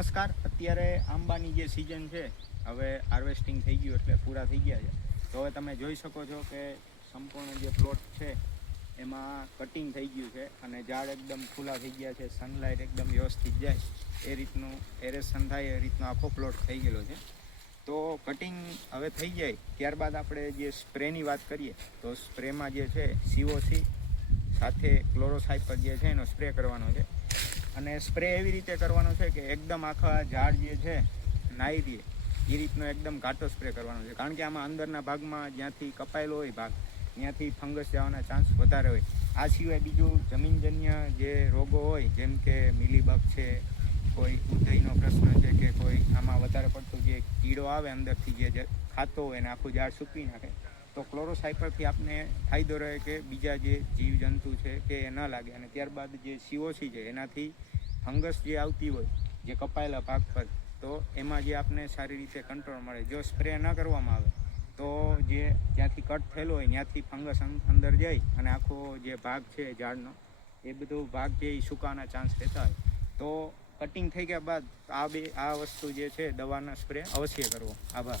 નમસ્કાર. અત્યારે આંબાની જે સિઝન છે હવે હાર્વેસ્ટિંગ થઈ ગયું એટલે પૂરા થઈ ગયા છે. તો હવે તમે જોઈ શકો છો કે સંપૂર્ણ જે પ્લોટ છે એમાં કટિંગ થઈ ગયું છે અને ઝાડ એકદમ ખુલ્લા થઈ ગયા છે. સનલાઇટ એકદમ વ્યવસ્થિત જાય એ રીતનું એરેશન થાય એ રીતનો આખો પ્લોટ થઈ ગયેલો છે. તો કટિંગ હવે થઈ જાય ત્યારબાદ આપણે જે સ્પ્રેની વાત કરીએ તો સ્પ્રેમાં જે છે COC સાથે ક્લોરોસાઇપર જે છે એનો સ્પ્રે કરવાનો છે. અને સ્પ્રે એવી રીતે કરવાનો છે કે એકદમ આખા ઝાડ જે છે નાહી દે એ રીતનો એકદમ ઘાટો સ્પ્રે કરવાનો છે. કારણ કે આમાં અંદરના ભાગમાં જ્યાંથી કપાયેલો હોય ભાગ ત્યાંથી ફંગસ જવાના ચાન્સ વધારે હોય. આ સિવાય બીજું જમીનજન્ય જે રોગો હોય જેમ કે મિલીબગ છે, કોઈ ઉધઈનો પ્રશ્ન છે કે કોઈ આમાં વધારે પડતું જે કીડો આવે અંદરથી જે ખાતો હોય ને આખું ઝાડ સૂકવી નાખે તો ક્લોરોસાઇપરથી આપણે ફાયદો રહે કે બીજા જે જીવજંતુ છે કે એ ન લાગે. અને ત્યારબાદ જે COC છે એનાથી ફંગસ જે આવતી હોય જે કપાયેલા ભાગ પર તો એમાં જે આપણે સારી રીતે કંટ્રોલ મળે. જો સ્પ્રે ન કરવામાં આવે તો જે જ્યાંથી કટ થયેલો હોય ત્યાંથી ફંગસ અંદર જાય અને આખો જે ભાગ છે ઝાડનો એ બધો ભાગ જે સુકાવાના ચાન્સ રહેતા હોય. તો કટિંગ થઈ ગયા બાદ આ વસ્તુ જે છે દવાના સ્પ્રે અવશ્ય કરવો. આભાર.